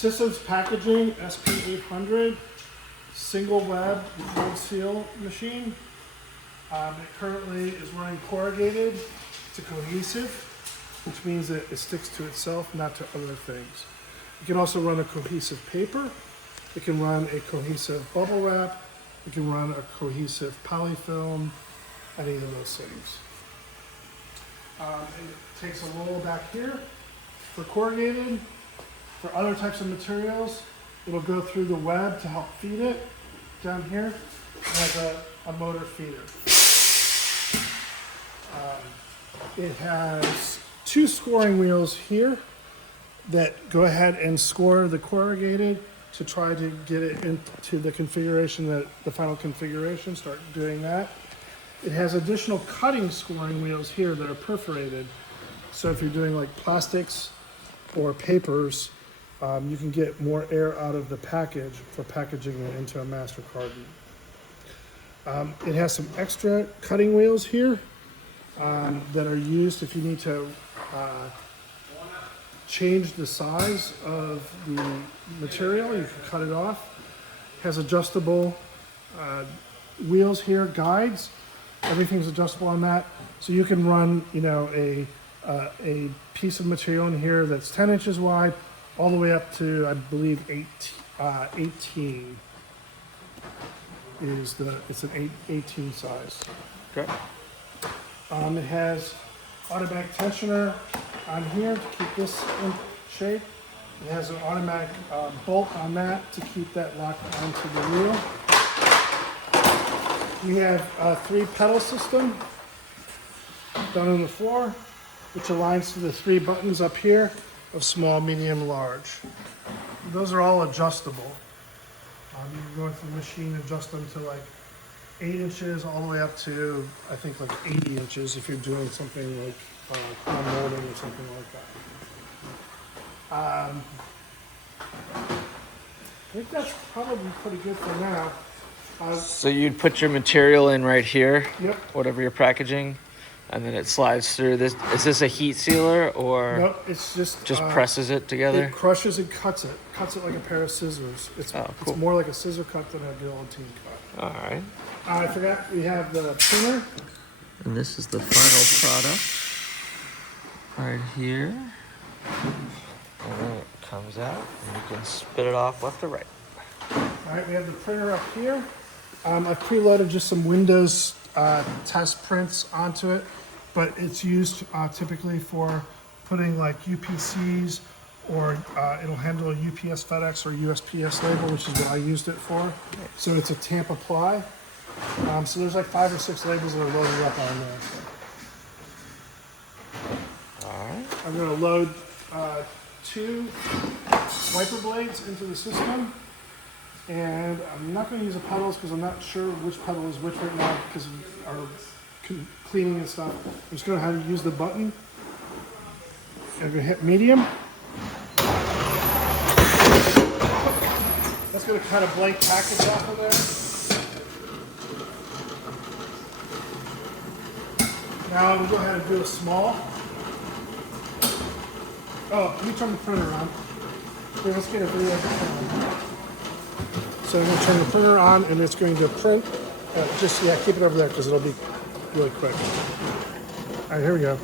Systems Packaging SP800 single web cold seal machine. It currently is running corrugated. It's a cohesive, which means that it sticks to itself, not to other things. You can also run a cohesive paper. It can run a cohesive bubble wrap. It can run a cohesive polyfilm, any of those things. And it takes a roll back here for corrugated. For other types of materials, it'll go through the web to help feed it. Down here, it has a motor feeder. It has two scoring wheels here that go ahead and score the corrugated to try to get it into the configuration, the final configuration, start doing that. It has additional cutting scoring wheels here that are perforated. So if you're doing like plastics or papers, you can get more air out of the package for packaging it into a master carton. It has some extra cutting wheels here that are used if you need to change the size of the material. You can cut it off. It has adjustable wheels here, guides. Everything's adjustable on that. So you can run, you know, a piece of material in here that's 10 inches wide, all the way up to, I believe, 18 is it's an 18 size. Okay. It has automatic tensioner on here to keep this in shape. It has an automatic bolt on that to keep that locked onto the wheel. We have a 3 pedal system down on the floor, which aligns to the 3 buttons up here of small, medium, large. Those are all adjustable. You can go into the machine and adjust them to like 8 inches all the way up to, I think, like 80 inches if you're doing something like crown molding or something like that. I think that's probably pretty good for now. So you'd put your material in right here, Yep. whatever you're packaging, and then it slides through this. Is this a heat sealer or Nope, it's just presses it together? It crushes and cuts it like a pair of scissors. It's cool. It's more like a scissor cut than a guillotine cut. All right. I forgot we have the printer. And this is the final product right here. And then it comes out, and you can spit it off left or right. All right, we have the printer up here. I've preloaded just some Windows test prints onto it, but it's used typically for putting like UPCs, or it'll handle a UPS, FedEx, or USPS label, which is what I used it for. So it's a tamp apply. So there's like 5 or 6 labels that are loaded up on there. All right. I'm going to load 2 wiper blades into the system. And I'm not going to use the pedals because I'm not sure which pedal is which right now because of our cleaning and stuff. I'm just going to have to use the button. I'm going to hit medium. That's going to cut a blank package off of there. Now we'll go ahead and do a small. Oh, let me turn the printer on. Okay, let's get a video. So I'm going to turn the printer on and it's going to print. Keep it over there because it'll be really quick. All right, here we go.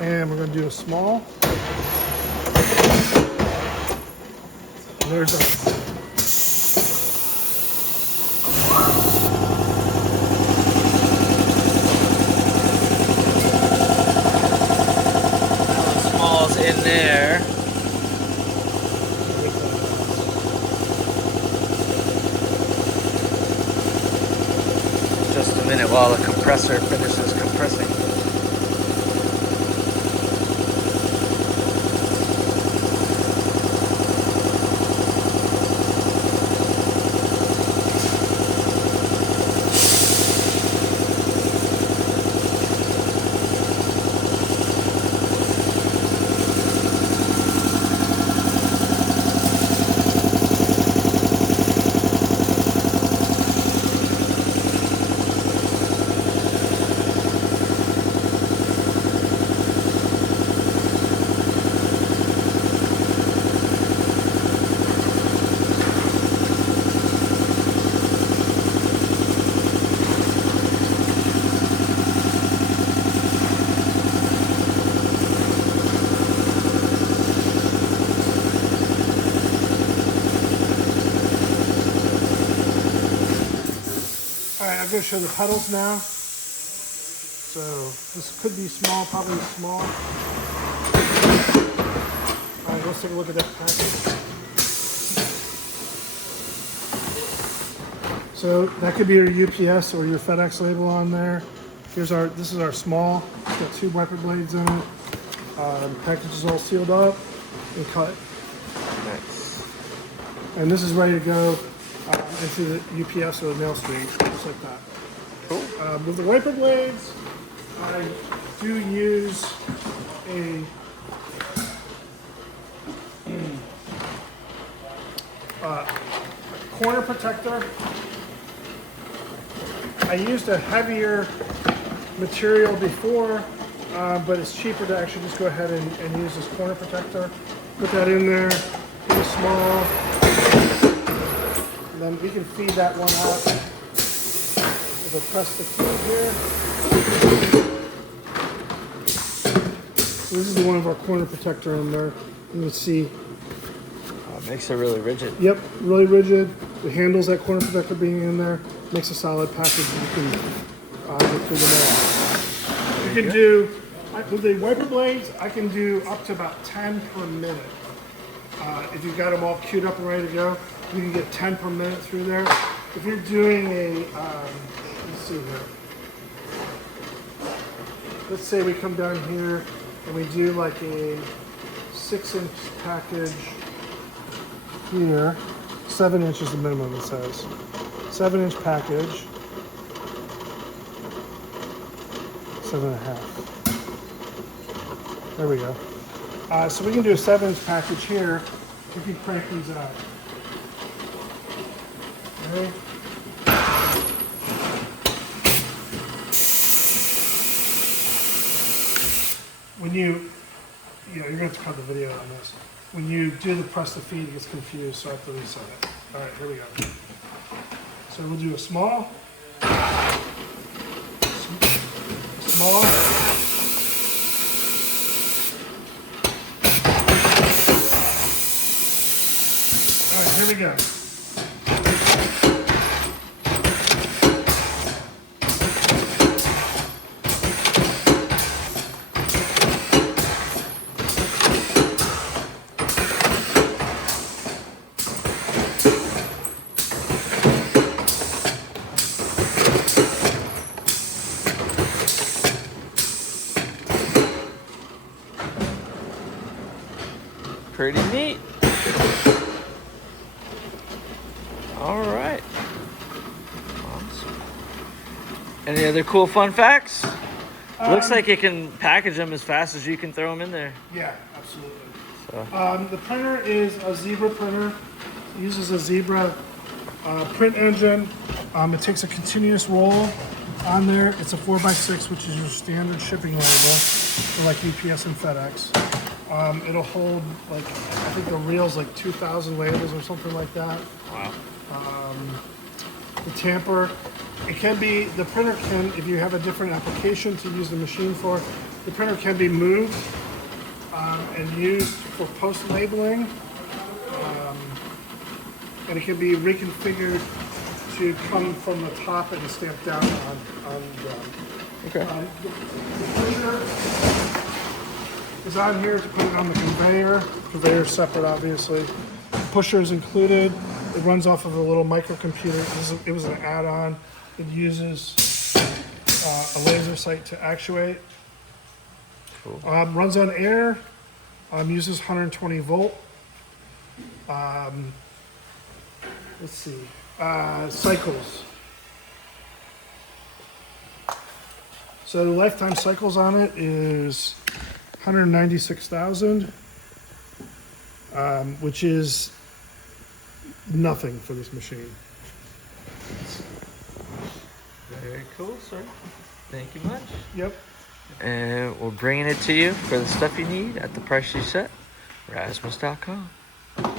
And we're going to do a small. And there's a in there. Just a minute while the compressor finishes compressing. I'm gonna show the pedals now. So this could be small, probably small. All right, let's take a look at that package. So that could be your UPS or your FedEx label on there. This is our small. It's got 2 wiper blades in it. Package is all sealed up and cut. Nice. And this is ready to go into the UPS or the mail stream, just like that. Cool. With the wiper blades, I do use a corner protector. I used a heavier material before, but it's cheaper to actually just go ahead and use this corner protector. Put that in there, pretty small. And then we can feed that one out with a press the feed here. So this is one of our corner protector in there. You can see. It makes it really rigid. Yep, really rigid. The handles, that corner protector being in there, makes a solid package that you can get through the mail. You can do, with the wiper blades, I can do up to about 10 per minute. If you've got them all queued up and ready to go, you can get 10 per minute through there. If you're doing a, let's see here. Let's say we come down here and we do like a 6-inch package here. 7 inches the minimum, it says. 7-inch package. 7.5. There we go. So we can do a 7-inch package here. We can crank these out. Okay. When you're going to have to cut the video on this. When you do the press the feed, it gets confused, so I have to reset it. All right, here we go. So we'll do a small. Small. All right, here we go. Pretty neat. All right. Awesome. Any other cool fun facts? Looks like it can package them as fast as you can throw them in there. Yeah, absolutely. So. The printer is a Zebra printer. It uses a Zebra print engine. It takes a continuous roll on there. It's a 4x6, which is your standard shipping label for like UPS and FedEx. It'll hold like, I think the reel's like 2,000 labels or something like that. Wow. The tamper, the printer can, if you have a different application to use the machine for, the printer can be moved and used for post labeling. And it can be reconfigured to come from the top and stamp down on the Okay. the printer is on here to put it on the conveyor. Conveyor is separate, obviously. The pusher is included. It runs off of a little microcomputer. It was an add-on. It uses a laser sight to actuate. Cool. Runs on air. Uses 120 volt. Let's see. Cycles. So the lifetime cycles on it is 196,000, which is nothing for this machine. Very cool, sir. Thank you much. Yep. And we're bringing it to you for the stuff you need at the price you set. Rasmus.com.